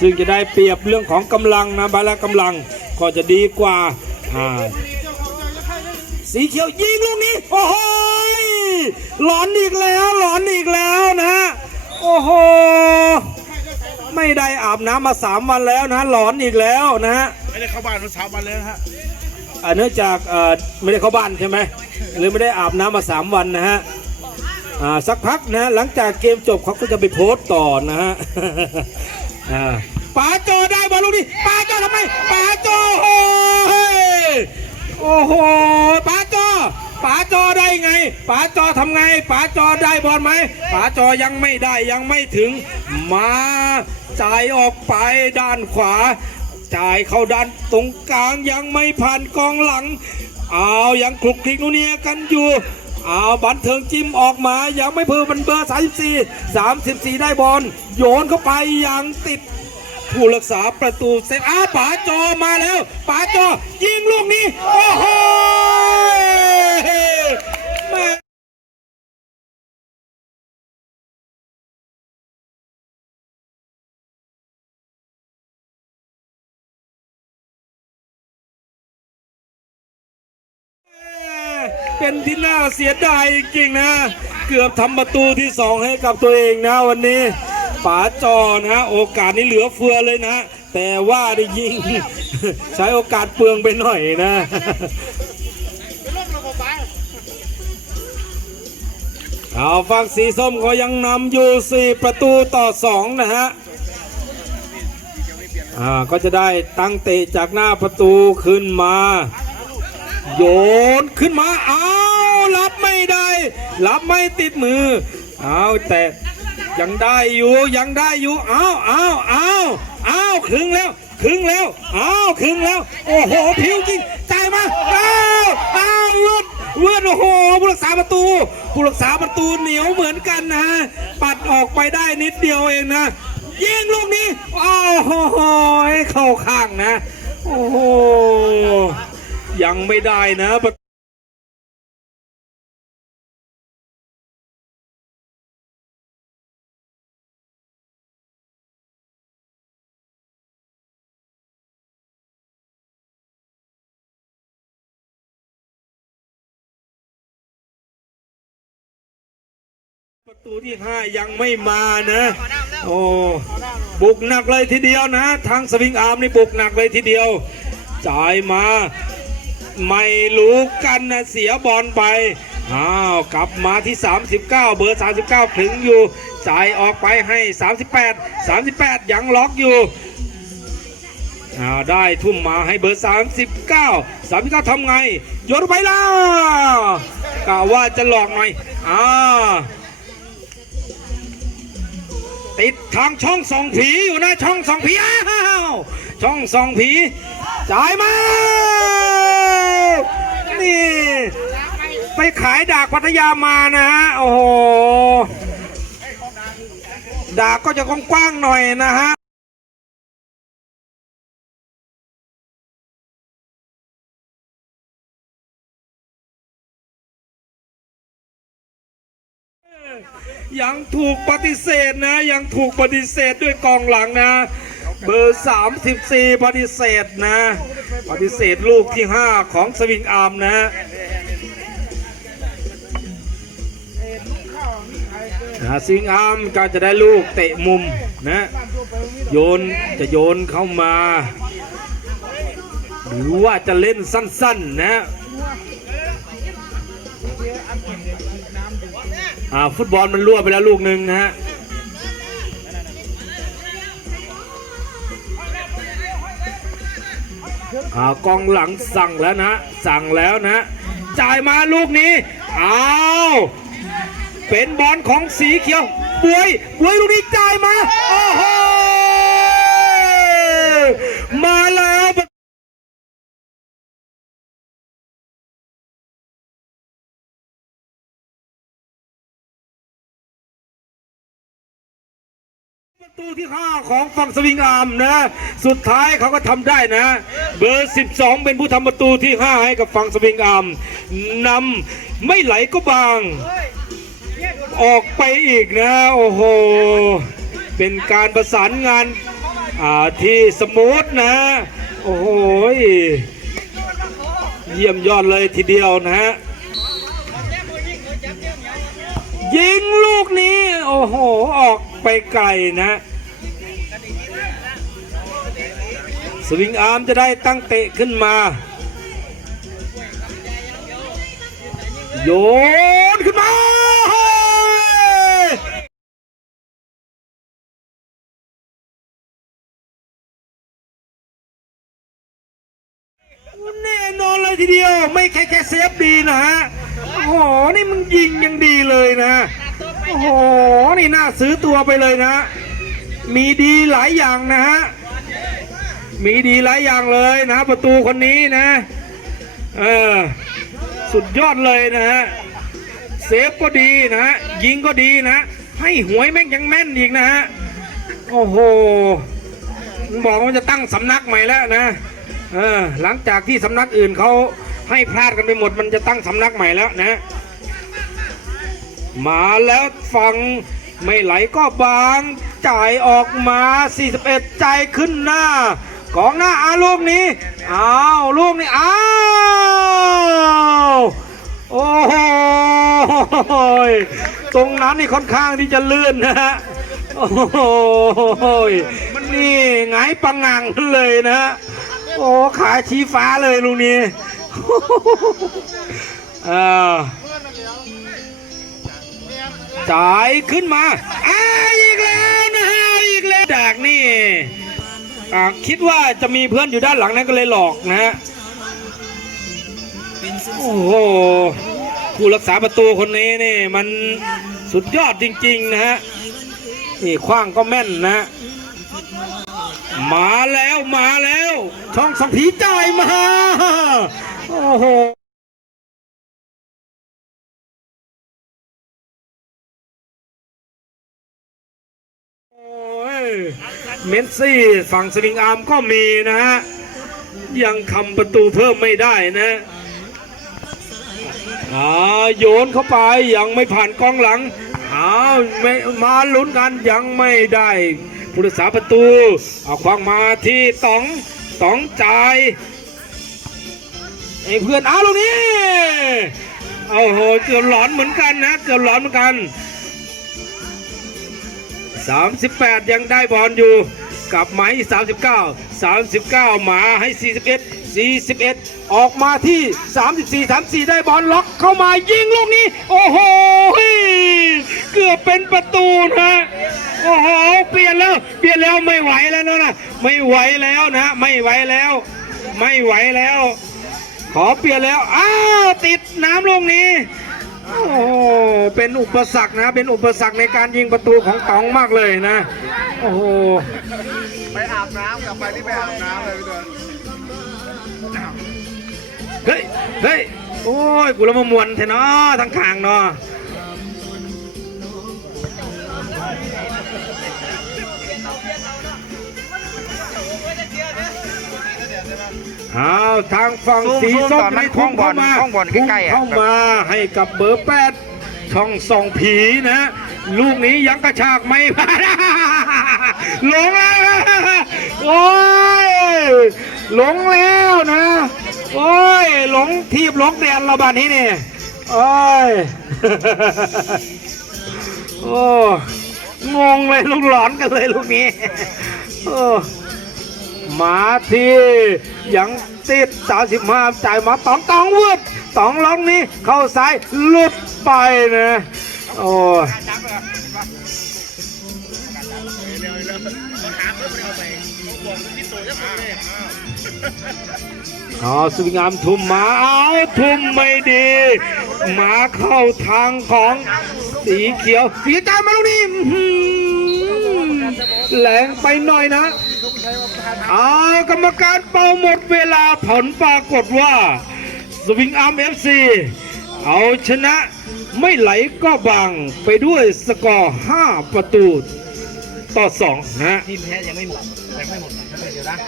ซึ่งจะได้เปรียบเรื่องของกำลังนะบาละกำลังก็จะดีกว่าอ่าสีเขียวยิงลูกนี้ โอ้โหหลอนอีกแล้วหลอนอีกแล้วนะฮะโอ้โหไม่ได้อาบน้ำมาสามวันแล้วนะหลอนอีกแล้วนะฮะไม่ได้เข้าบ้านมาสามวันเลยนะฮะอ่าเนื่องจากเอ่อไม่ได้เข้าบ้านใช่ไหมหรือไม่ได้อาบน้ำมาสามวันนะฮะอ่าสักพักนะหลังจากเกมจบเขาก็จะไปโพสต์ต่อนะฮะอ่า ป๋าโจได้บอลลูกนี้ป๋าโจทำไมป๋าโจโอ้ยโอ้โหป๋าโจป๋าโจได้ไงป๋าโจทำไงป๋าโจได้บอลไหมป๋าโจยังไม่ได้ยังไม่ถึง มาจ่ายออกไปด้านขวา จ่ายเข้าด้านตรงกลางยังไม่ผ่านกองหลัง เอายังคลุกคลิกนู่นเนี่ยกันอยู่ เอาบันเทิงจิ้มออกมายังไม่เพิ่มมันเบอร์ 34 34 ได้บอลโยนเข้าไปยังติด ผู้รักษาประตูเซฟอ้าป๋าจอมาแล้วป๋าจอยิงลูกนี้ โอ้โห เป็นที่น่าเสียดายจริงๆนะ เกือบทำประตูที่สองให้กับตัวเองนะวันนี้ป๋าจอนะโอกาสนี้เหลือเฟือเลยนะ แต่ว่าได้ยิง ใช้โอกาสเปลืองไปหน่อยนะเอาฝั่งสีส้มก็ยังนำอยู่4ประตูต่อ2นะฮะอ่าก็จะได้ตั้งเตะจากหน้าประตูขึ้นมา โยนขึ้นมาเอารับไม่ได้ รับไม่ติดมือเอาแต่ยังได้อยู่ยังได้อยู่เอาเอาเอาเอาครึ่งแล้วครึ่งแล้วเอาครึ่งแล้ว โอ้โหผิวจริงจ่ายมาเอาเอาเลือดเลือดโอ้โหผู้รักษาประตูผู้รักษาประตูเหนียวเหมือนกันนะ ปัดออกไปได้นิดเดียวเองนะยิงลูกนี้โอ้โหเข้าข้างนะ โอ้โห ยังไม่ได้นะประตูที่ห้ายังไม่มานะ โอ้บุกหนักเลยทีเดียวนะ ทางสวิงอาร์มนี่บุกหนักเลยทีเดียวจ่ายมา ไม่รู้กันนะเสียบอลไปอ้าวกลับมาที่ 39 เบอร์ 39 ถึงอยู่จ่ายออกไปให้ 38 38 ยังล็อกอยู่อ้าวได้ทุ่มมาให้เบอร์ 39 39ทำไง โยนไปแล้วกะว่าจะหลอกหน่อยอ้าวติดทางช่องสองผีอยู่นะช่องสองผีอ้าวช่องสองผีจ่ายมา นี่ ไปขายดากพัทยามานะฮะ โอ้โห ดากก็จะกว้างๆหน่อยนะฮะยังถูกปฏิเสธนะ ยังถูกปฏิเสธด้วยกองหลังนะ เบอร์ 34 ปฏิเสธนะ ปฏิเสธลูกที่ 5 ของสวิงอาร์มนะนะสวิงอาร์มก็จะได้ลูกเตะมุมนะโยนจะโยนเข้ามา หรือว่าจะเล่นสั้นๆนะอ่าฟุตบอลมันรั่วไปแล้วลูกหนึ่งนะฮะ กองหลังสั่งแล้วนะ สั่งแล้วนะ จ่ายมาลูกนี้อ้าวเป็นบอลของสีเขียวบวยบวยลูกนี้จ่ายมาโอ้โหมาแล้ว ประตูที่ 5 ของฝั่งสวิงอาร์มนะ สุดท้ายเขาก็ทำได้นะ เบอร์ 12 เป็นผู้ทำประตูที่ 5 ให้กับฝั่งสวิงอาร์มนำไม่ไหลก็บาง ออกไปอีกนะ โอ้โห เป็นการประสานงานที่สมูทนะ โอ้โหยเยี่ยมยอดเลยทีเดียวนะฮะยิงลูกนี้ โอ้โห ไกลนะสวิงอาร์มจะได้ตั้งเตะขึ้นมา โยนขึ้นมาเฮ้ยแน่นอนเลยทีเดียว ไม่แค่แค่เซฟดีนะฮะโอ้โห นี่มึงยิงยังดีเลยนะ โอ้โห นี่น่าซื้อตัวไปเลยนะ มีดีหลายอย่างนะฮะ มีดีหลายอย่างเลยนะ ประตูคนนี้นะ เออ สุดยอดเลยนะฮะ เซฟก็ดีนะฮะ ยิงก็ดีนะ ให้หวยแม่งยังแม่นอีกนะฮะ โอ้โหมึงบอกว่าจะตั้งสำนักใหม่แล้วนะ เออ หลังจากที่สำนักอื่นเขาให้พลาดกันไปหมด มันจะตั้งสำนักใหม่แล้วนะ มาแล้วฟังไม่ไหลก็บางจ่ายออกมา 41 ใจขึ้นหน้ากองหน้าอาลูกนี้อ้าวลูกนี้อ้าวโอ้โหตรงนั้นนี่ค่อนข้างที่จะเลื่อนนะฮะโอ้โหยนี่ไงายปังงังเลยนะฮะโอ้ขาชี้ฟ้าเลยลูกนี้เออ จ่ายขึ้นมาอ้าอีกแล้วนะฮะอีกแล้วจากนี่อ่าคิดว่าจะมีเพื่อนอยู่ด้านหลังนั้นก็เลยหลอกนะฮะโอ้โหผู้รักษาประตูคนนี้นี่มันสุดยอดจริง ๆ นะฮะนี่คว้างก็แม่นนะฮะมาแล้วมาแล้ว ช่องสังผีจ่ายมา โอ้โห เมสซี่ฝั่งสวิงอาร์มก็มีนะฮะ ยังทำประตูเพิ่มไม่ได้นะอาโยนเข้าไปยังไม่ผ่านกองหลังอ้าวไม่มาลุ้นกันยังไม่ได้ผู้รักษาประตูเอาควางมาที่ตองตองจ่ายไอ้เพื่อนเอาลูกนี้โอ้โหเกือบหลอนเหมือนกันนะเกือบหลอนเหมือนกัน 38 ยังได้บอลอยู่กับมาย39 39มาให้ 41 41 ออกมาที่ 34 34 ได้บอลล็อกเข้ามายิงลูกนี้ โอ้โหเกือบเป็นประตูนะโอ้โห เปลี่ยนแล้ว เปลี่ยนแล้วไม่ไหวแล้วนะไม่ไหวแล้วนะ ไม่ไหวแล้ว ไม่ไหวแล้ว ขอเปลี่ยนแล้ว อ้าว ติดน้ำลูกนี้ โอ้เป็นอุปสรรคนะ เป็นอุปสรรคในการยิงประตูของตองมากเลยนะ โอ้โห ไปอาบน้ำกลับไปที่ไปอาบน้ำเลยพี่ตัวเฮ้ย เฮ้ย โอ้ย กูละมามวนเถอะเนาะทั้งขางเนาะ อ้าวทางฝั่งสีส้มนี่พุ่งเข้ามาพุ่งเข้ามาให้กับเบอร์แปดช่องส่องผีนะ ลูกนี้ยังกระชากไม่ผ่านหลงแล้วโอ้ยหลงแล้วนะ โอ้ยหลงทีบหลงเดียนระบาดนี้นี่โอ้ยโอ้งงเลยลูกหลอนกันเลยลูกนี้โอ้ มาที่ยังติด35จ่ายมาตองตองวืดตองล็อกนี้เข้าซ้ายหลุดไปนะโอ้เอาสวิงามทุ่มมาเอาทุ่มไม่ดีมาเข้าทางของสีเขียวสีจามาลูกนี้อื้อหือ แหลงไปหน่อยนะอากรรมการเป่าหมดเวลาผลปรากฏว่า สวิงอาร์มเอฟซีเอาชนะไม่ไหลก็บังไปด้วยสกอร์ 5 ประตูต่อ 2 นะ ทีมแพ้ยังไม่หมดยังไม่หมดเดี๋ยวนะ